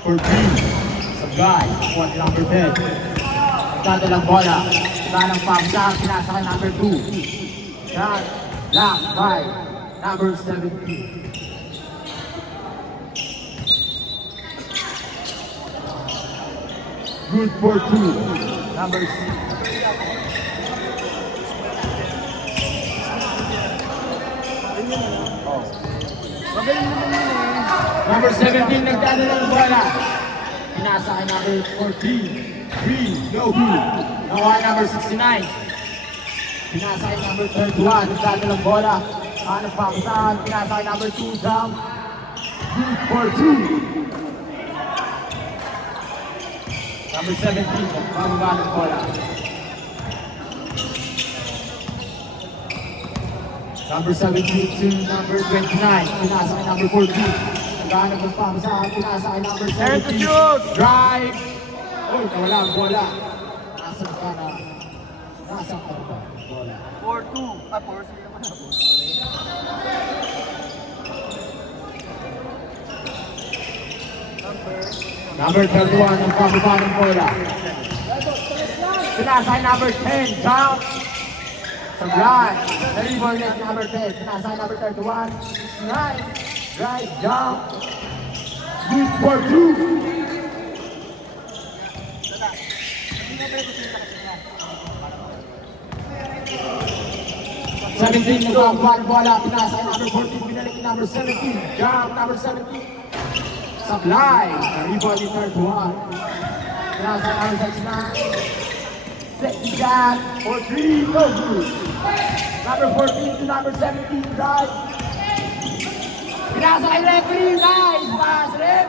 For green, Sabgay, point number 10. Dadalang bola, ng pamsa, pinasa kay number 2. Shot, blocked by number 17. Good for 2, number 6. Number 17, nagdadala ng bola. Pinasa kay number 14. Green, no good. Nakuha number 69. Pinasa kay number 31, nagdadala ng bola. Hanap pa saan, pinasa kay number 2, down. Good for 2. Number 17, bababa ng bola. Number 17 to number 29, pinasa kay number 14. Naghanap ng pamsa, pinasa kay number 17. Drive! Oh, nawala ang bola. Nasaan ka na? Nasaan ka na? Bola. 4-2. 4-3 naman. Number 31, ang pababa ng bola. Pinasa kay number 10, jump! Sablay! Nalibol niya number 10, pinasa kay number 31. Nice! Drive, jump! Good for 2! Seventeen, nagkakakuha ng bola, pinasa kay number 14, binalik kay number 17, jump, number 17. Sablay! Nalibol ni 31. Pinasa kay number 69. Sexy shot for 3, no good. Number 14 to number 17, drive. Pinasa kay referee, nice pass, ref.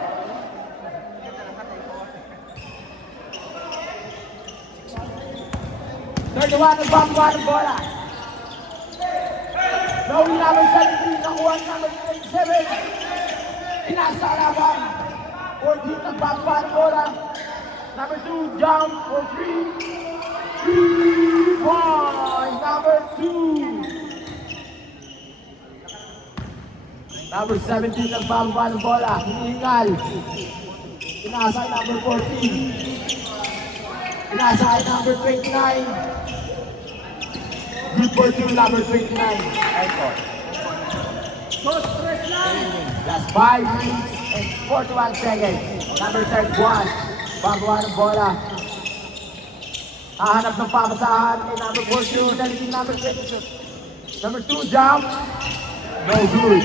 Third one, nagbababa ng bola. Gawin number 17, nakuha number 27. Pinasa laban. 14, nagbababa ng bola. Number 2, jump for 3. 3 points, number 2. Number 17, nagbababa ng bola. Hinihingal. Pinasa kay number 14. Pinasa kay number 29. Good for 2, number 29. Last 5 minutes and 41 seconds. Number 31, bababa ng bola. Hahanap ng pamasahan kay number 42, daligin number 22. Number 2, jump. No good.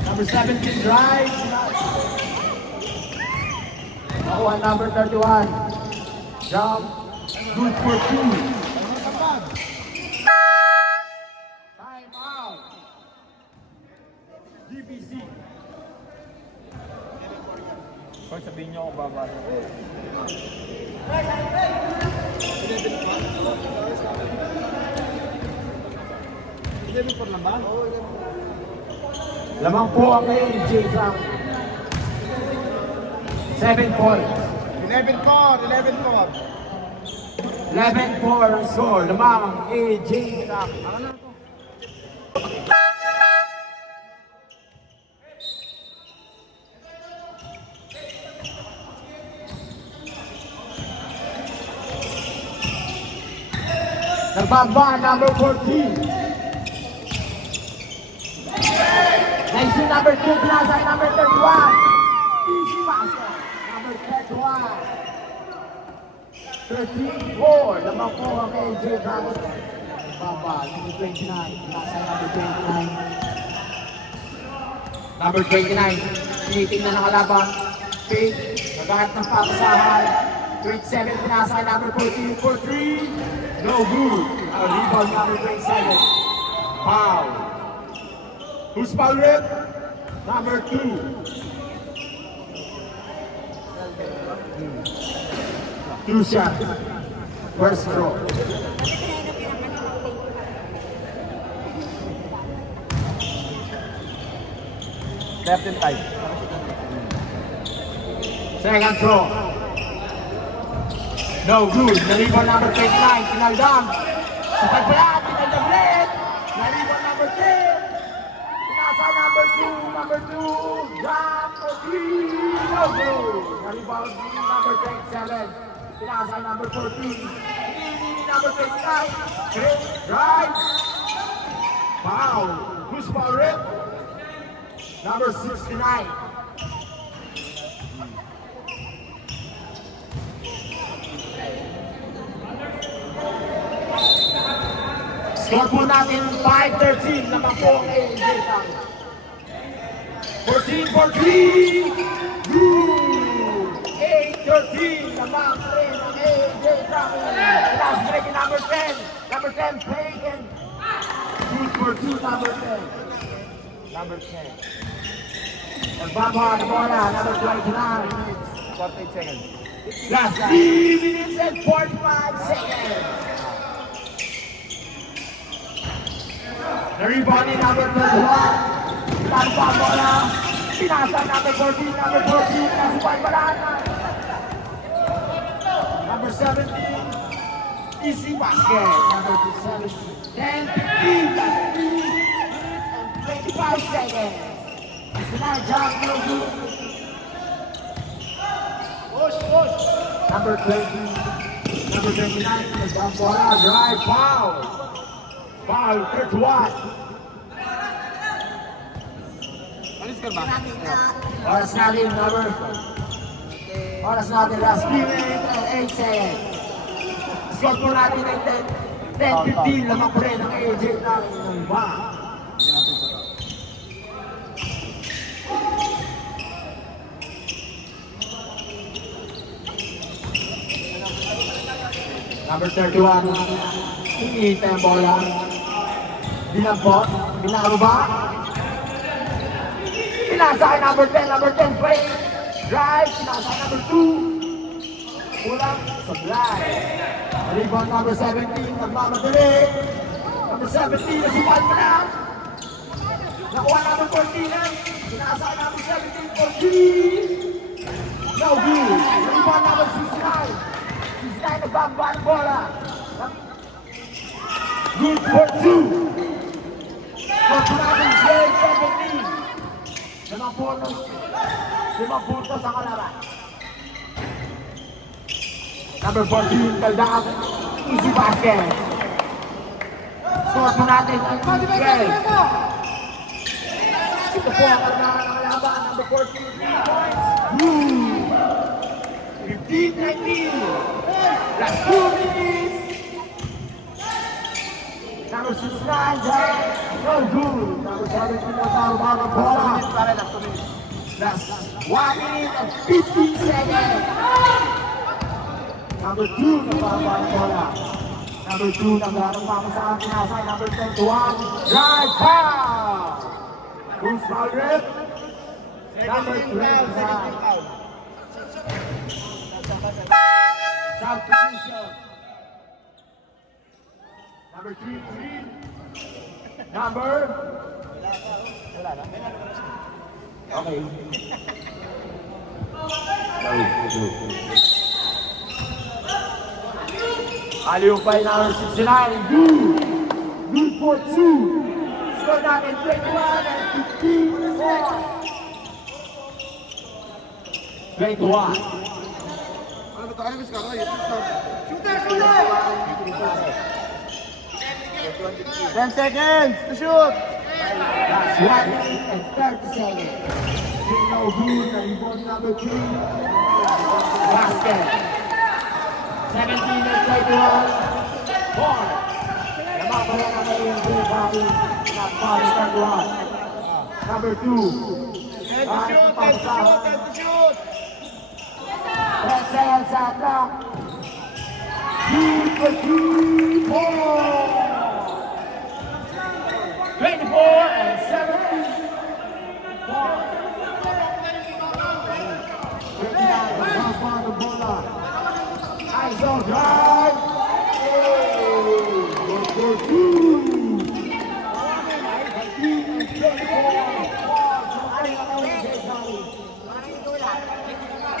Number 17, drive. Nakuha number 31. Jump. Good for 2. Time out. GBC. Pag sabihin nyo kung babasa. Lamang po ang AJ sa 7 points. 11-4, 11-4. 11-4 ang score. Lamang ang AJ sa nagbaba, number 14. Nice to number 2, Plaza, number 31. Easy pass. Number 31. 13-4. Lamang po ang AJ Ramos. Nagbaba, number 29. Plaza, number 29. Number 29, tinitingnan ng kalaban. Fake, naghahat ng papasahan. 27, pinasa number 14 for 3. No good. Rebound number 27. Foul. Who's foul rip? Number 2. Two shots. First throw. Left and right. Second throw. No good. Nalibon number 29. Pinaldam. Sa pagpalat. Pinaldam. Nalibon number 10. Pinasa number 2. Number 2. Drop for 3. No good. Nalibon number 27. Pinasa number 14. Number 29. Right. Foul. Who's foul rip? Number 69. Score po natin 5-13 naman po ang AJ Tang. 14 for 3. Good. 8-13 naman rin ang AJ Tang. Last break number 10. Number 10 playing in. Good for 2 number 10. Number 10. Nagbaba ang bola, number 29. 48 seconds. Last 3 minutes and 45 seconds. Na-rebound ni number 31. Nagbaba ang bola. Pinasa number 14, number 14. Nasubay balana. Number 17. Easy basket. Number 17. 10-15. Last 3 minutes and 25 seconds. Tonight, John Wilson. Number 20, number 29, Bola, drive, foul. Foul, 31. Alis ka ba? Oras natin, oras natin, last 3 minutes and 8 seconds. Score po natin ng 10-15, lamang po rin ang AJ natin ng ba. Number 31, hinihintay ang bola. Binampot, binababa. Pinasa kay number 10 play. Drive, pinasa kay number 2. Kulang, sablay. Rebound number 17, nagmamadali. Number 17, nasipal pa na. Nakuha number 14, pinasa kay number 17 for 3. No good. Rebound number 69. He's nagbamba ang bola. Good for 2. Score natin grade 17. 5 puntos ang kalaban. Number 14, Kaldaan. Easy basket. Score po natin ang grade. Ito po ang kalaban. Number 14, 3 points. 15-19. Last 2 minutes. Number 69, no good. Number 17, nagbabago ang bola. Last 1 minute and 15 seconds. Number 2, nagbabago ang bola. Number 2, nagbabago sa akin. Pinasay, number 21. Drive, foul. Who's foul rip? Number 25. South position. Number 3. Number? Okay. Aliupay number 69. Good for 2. Score natin 21 and 15 more. 21. Shooter! 10 seconds to shoot! That's 1 minute and 30 seconds. No good. Rebound number 3. Basket. 17 and 31. Point. Lamang pa lang ang yung 3 body. Not body start 1. Number 2. 10 to shoot, 10 to shoot, 10 to shoot. 10 seconds sa clock. Shoot for 3 points. 24 and 17. Eyes on drive. For 2.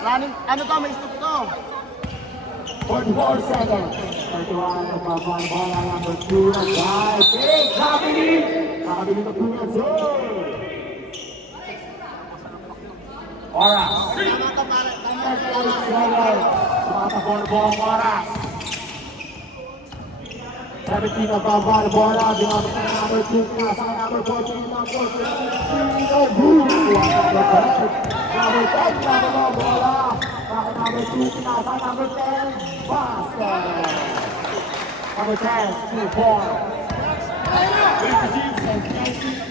Running, ano to, may stop to. 44 seconds. 31 na bola number 2 na drive. Big Kabili. Kabili na po yan, sir. Oras. 38 seconds. Tumatakbo ang oras. 17 na bola. Dinamit na number 2. Nasa number 14. Number 14. Oh, boom. Number 10 na bola. Number 2, nasa number 10, basket. Number 10, 2 points. 26 and 20.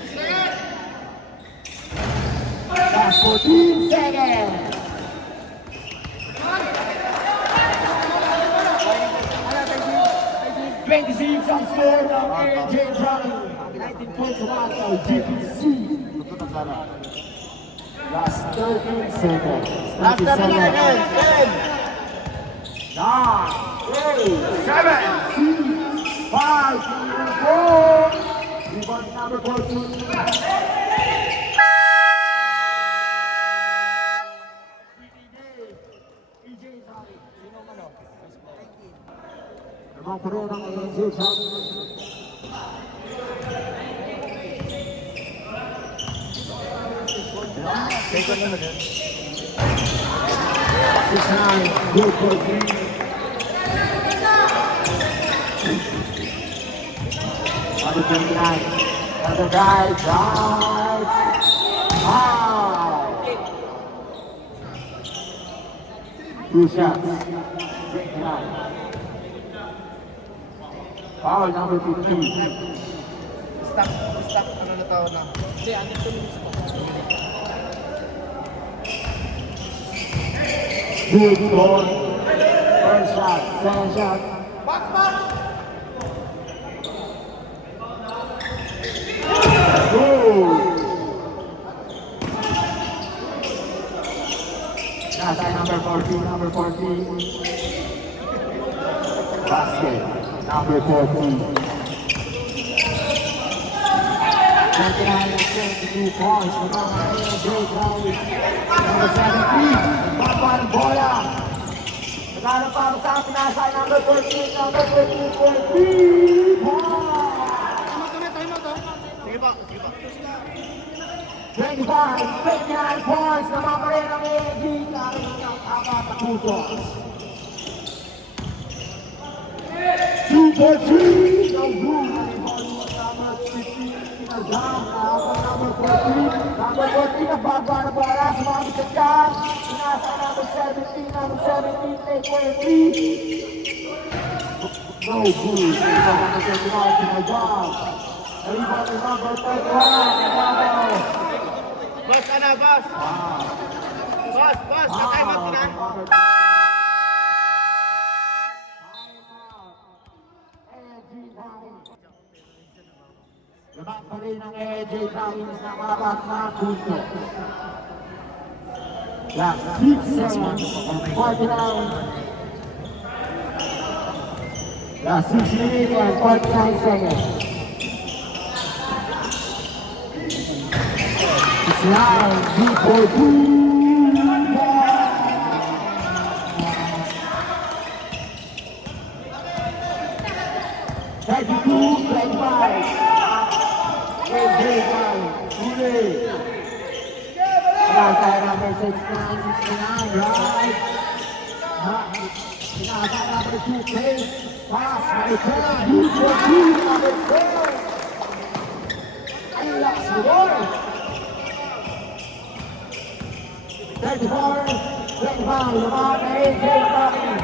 That's 14 seconds. Ang score ng AJ Drowning. 19 points naman ng GPC. Last 13 seconds. Last 30 seconds, 10. 9, 8, 7, 6, 5, 4. Rebound number 14. Namang puro ng AJ Drowning. Second naman yun. 6-9, good for 3. Number 29, another drive. Two shots. 29. Foul number 15. Stop, ano na tao na? Hindi, under 2 minutes po. Good ball. First shot, second shot. Box! Good. Nasa number 14. Basket, number 14. 29 points for AJ Drowning. Number 17, Baban Bola. Nagano pa sa pinasa number 14 for 3 points. Time out. Sige pa. 25, 29 points naman pa rin ang AJ Drowning ng apat na putos. 2 for 3, no good. Number 15. Number 14 na baba na bola, sumabit sa dyan. Sinasa number 17, take for 3. No good. Number 29, pinagam. Rebound ni number 31. Boss ka na, boss! Boss! Na-time out ko na! Lamang pa rin ang AJ Drowning sa apat na punto. Last 6 seconds and 49. Last 6 minutes and 49 seconds. It's now before 2. 32-25. Nasa number 69, right? Nasa number 2, pass, number 10, number 12. Ang lakas mo doon. 34-25, naman AJ Drowning.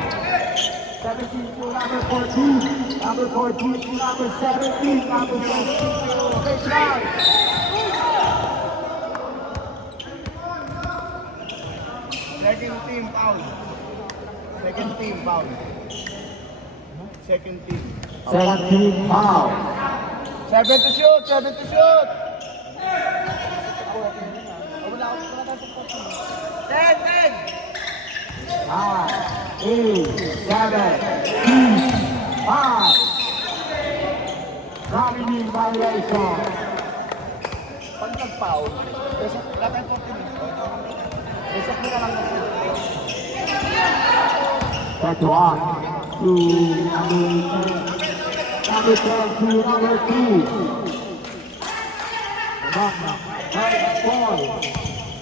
17 to number 14, number 14 to number 17, number 17 to 6 round. Second team foul. Second team foul. Second team. Second team foul. 7 to shoot, 7 to shoot. 10, 10. 9, 8, 7, 6, 5. Dominating violation. Pag nag-foul, dapat po reset mo na lang na. That one to number 10 to number 2. Right point.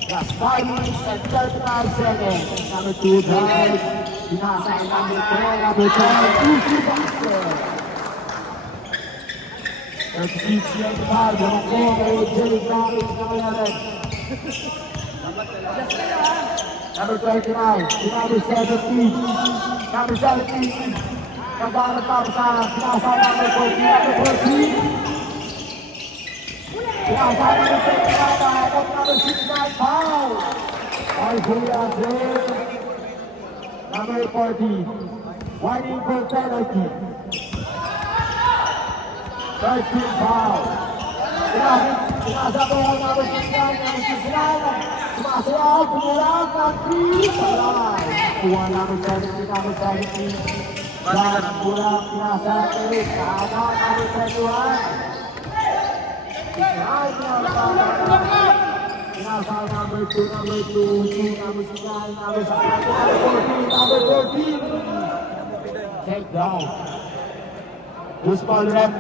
That's 5 minutes and 35 seconds. Number 2 drive. Binasa ang number 10. Number 10. Easy basket. 36-35. Number 4 kay Jay Dawkins. Number 11. Number 29, number 17, number 17, nagbanat pa sa sinasa number 14, number 14, sinasa number 29, number 69, foul, Isaiah James, number 40, winding for penalty, 13 foul, sinasa po ang number 69, number 69, sumasayaw, kumulang ng 3 sa line. Kuha number 17, number 17. Dan kulang pinasa 8. Kaana, number 21. Pinasa number 2, number 2, number 69, number 14, number 14. Take down. Who's ball rep?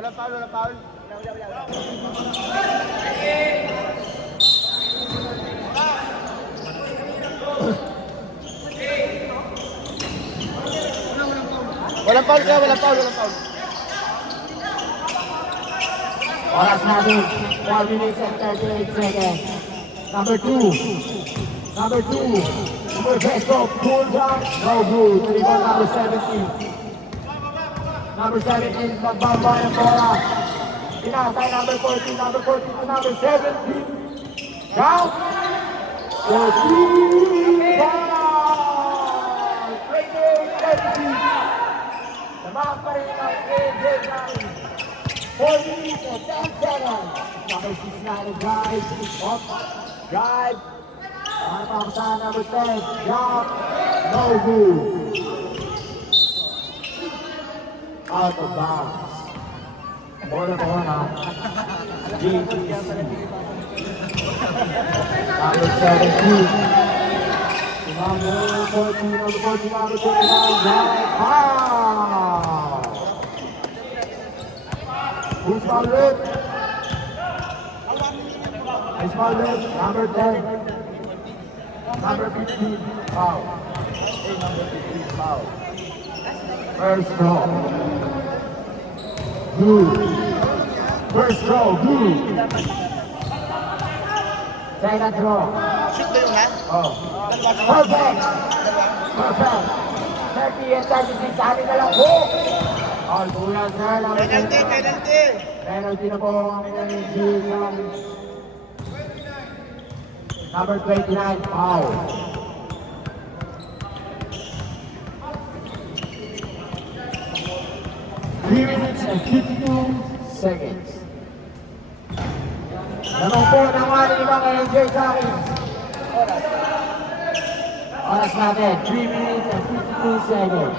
Wala foul, wala foul. Walang foul ka, walang foul, walang foul. Oras natin, 4 minutes and 38 seconds. Number 2. Number 2. Number Vesto, pull down. No good. Rebound number 17. Number 17, magbamba ng bola. Pinasay number 14, number 14 to number 17. Down. 14. Down. 28-36. Naman pa rin ang AJ Dawkins. 4 minutes and 10 seconds. Number 6 na drive. Up. Drive. Sa number 10. Jump. No good. Out of bounds. Bola na. JT. Number 17. Number 14, number 14, number 29. Foul. Who's foul red? Who's foul red? Number 10. Number 15. Foul. Number 15. Foul. First row. Good. First row. Good. Second row. Shoot ba yung hand? Oh. Perfect. Perfect. 30 and 36. Amin na lang po. All kuya sir. Penalty, penalty. Penalty na po ang pinag-ibig ng number 29. Foul. Three minutes and 52 seconds. Naman po naman ibang AJ Dawkins. Oras natin, 3 minutes and 52 seconds.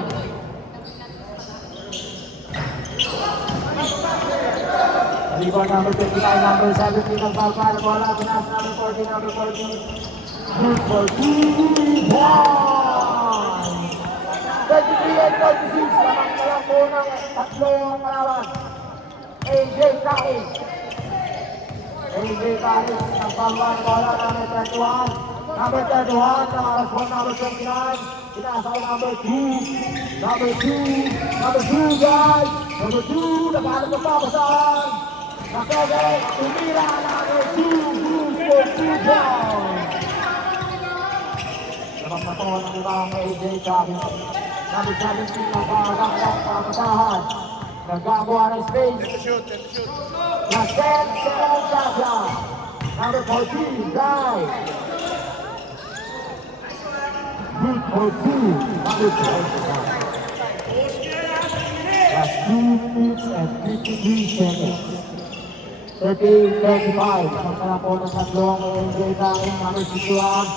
Rebound number 29, number 17 ng Balpa. Bola, pinas number 14, number 14. Good for 2 points. 23 and 36. Lamang na lang po ng tatlo ang kalaban. AJ Dawkins. AJ Dawkins ng Balpa. Bola, number 31. Number 31, nakaras number 29. Pinasa number 2. Number 2. Number 2, guys. Number 2, naghanap ng papasan. Nakagay, tumira number 2. Good for 2 points. Lamang na po ng ibang AJ Dawkins. Number 17 na papasahan. Nagkakakuha ng space. Let the shoot, let the shoot. Last 10 seconds shot clock. Number 14, Guy. Good for 2. Number 12. Last 2 minutes and 53 seconds. 13-35. Pagkala po ng tatlong enjoy tayo. Number 61.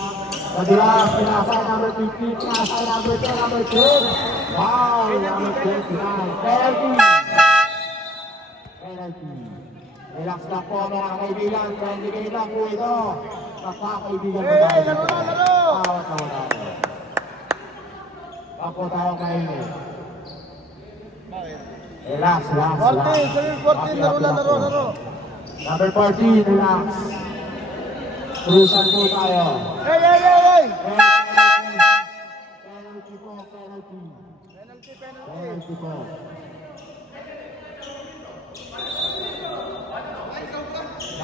Nadulas, pinasa number 15. Pinasa number 10, number 10. Wow, number 29. Penalty. Penalty. Relax lang po mga kaibigan. Penalty lang po ito. Kapakaibigan po tayo. Laro na, laro! Tawat tayo. Ako tayo kayo. Relax, relax, 14, laro na, laro. Number 14, relax. Crucial po tayo. Hey! Penalty po, penalty. Penalty. Penalty po.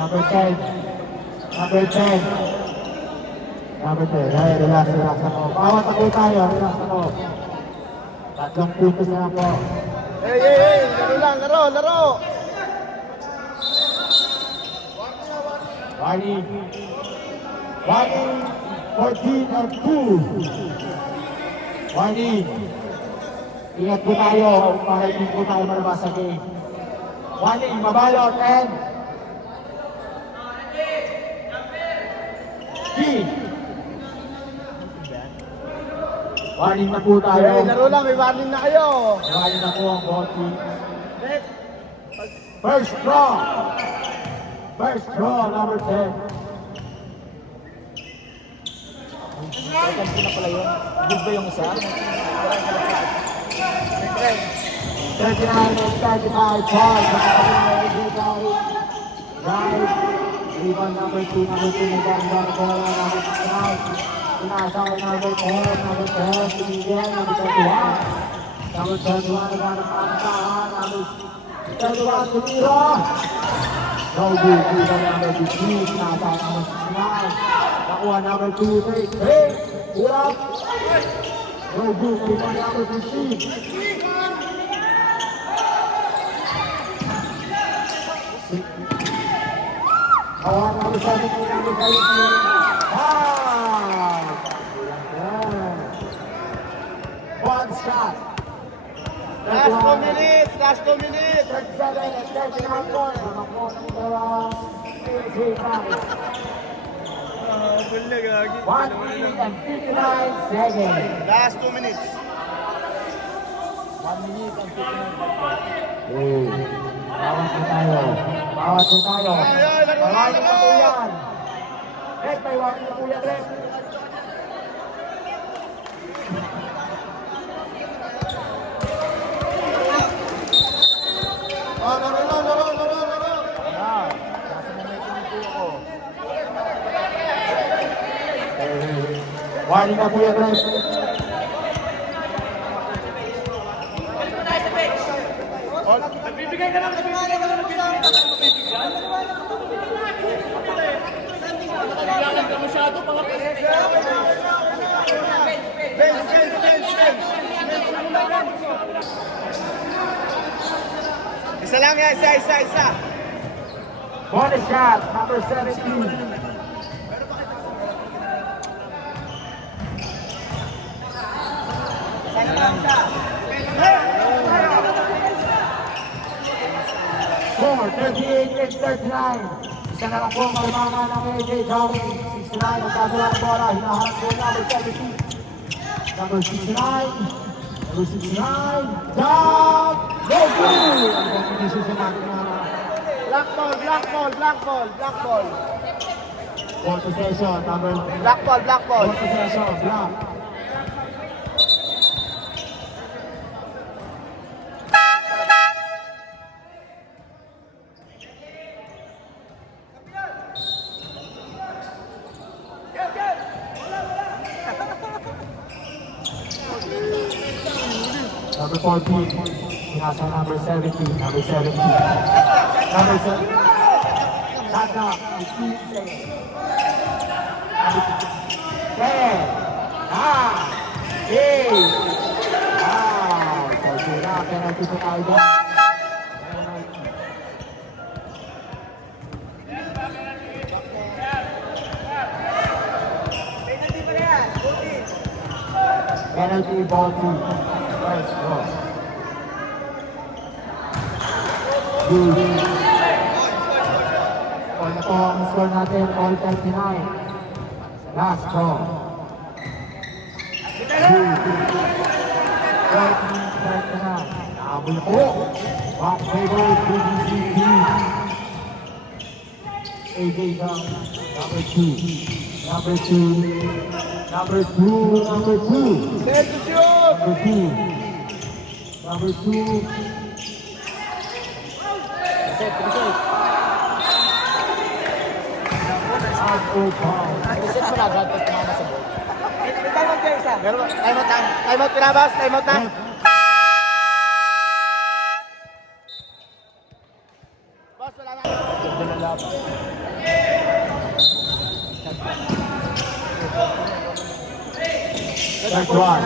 Number 10. Number 10. Number 10. Hey, relax ako. Bawat ako tayo, relax ako. Tatlong puntos na po. Hey! Laro lang, laro! Warning. Warning. 14 and 2. Warning. Ingat po tayo para hindi po tayo malabas sa game. Warning. Mabalot and Key. Warning na po tayo. Hey, laro lang, may warning na kayo. Warning na po ang ball team. First draw. First draw, number 10. Second ko na pala yun. Good ba yung isa? 39 and 35 Paul. Right. Rebound number 2, number 2. Naganda na bola, number 6. Pinasa kay number 10, number 10. Pinigyan, number 31. Number 21, naganda pa ang tahan. Number 31, tumira. No good, rebound number 15. Pinasa kay number 69. Nakuha number 2, hey, ulap. No good, rebound number 15. Kawan number 17, number 17. One shot. Last 2 minutes, last 2 minutes. 37 and 39 points. Nakuha ng dalawang AJ Paris. Bulla gagi. 1 minute and 59 seconds. Last 2 minutes. 1 minute and 59 seconds. Bawat po tayo. Bawat po tayo. Ay, laro, Warning na po laro. yan. Red, may warning na po yan, Red. Laro. Ayan. Nasa momentum po ako. Warning na po yan, Red. Nagbibigay ka lang. Kailangan ka masyado pala. Bench. Isa lang yan, isa. Bonus shot, number 17. Score, 38 and 39. Isa na lang po ang kalmangan ng AJ Johnny. 69, ang kagula ng bola. Hinaharap po number 17. Number 69. Number 69. Jump! No good! Ang competition sa natin mga Black ball. ball possession. Number Black ball. ball possession. Block. Number 14, pinasa number 17, number 17. Number 7, Tata, 15 seconds. 10, 9, 8. Wow, so sila, penalty po tayo dyan. penalty ball to first ball. Score na po ang score natin, all 39. Last ball. 39. Habol po. Back favor to BCT. AJ Dang, number 2. Number 2. Number 2. Number 2. Number 2. Number 2. Out foul. Reset mo na agad pag tumama sa ball. Time out kayo isa. Time out lang. Time out pinabas. Time out na. Boss, wala na. Ganda na laban. Third one.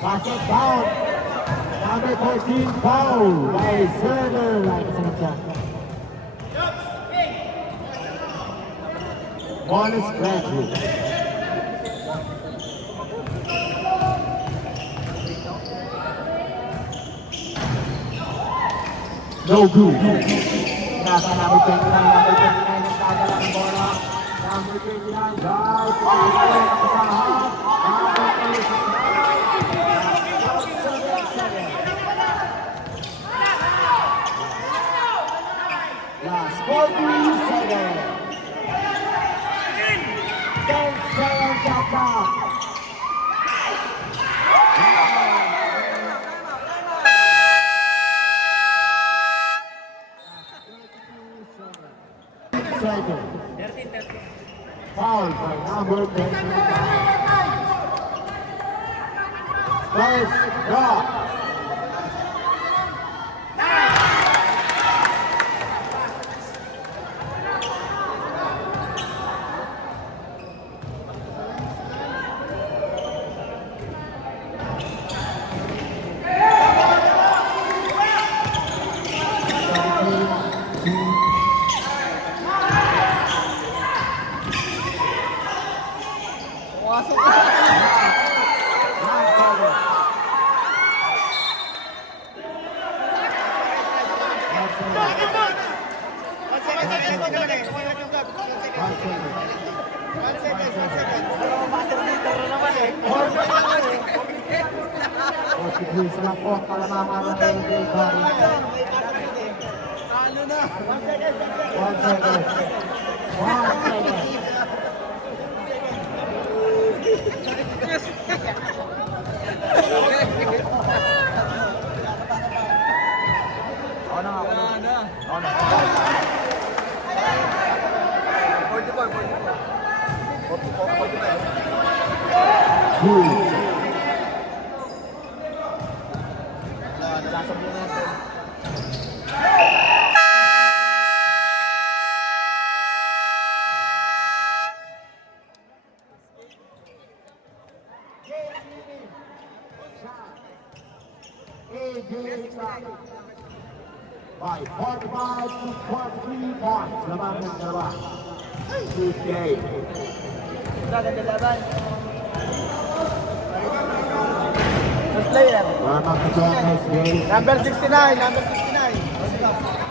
Pass it down. Number 14 foul by Server. Ball is graduate. No good. Nasa number 29 ang dadala ng bola. Number 29, guys. Last 40 seconds. 10 seconds out. Second. Foul by number 29. First drop. Please lang po para mamamahin yung bari. 1 second. 1 second. By 45 to 43 points. Laban ng dalawa. Good game. Ganda laban. First player. Para magkakaroon ng game. Number 69. Number 69.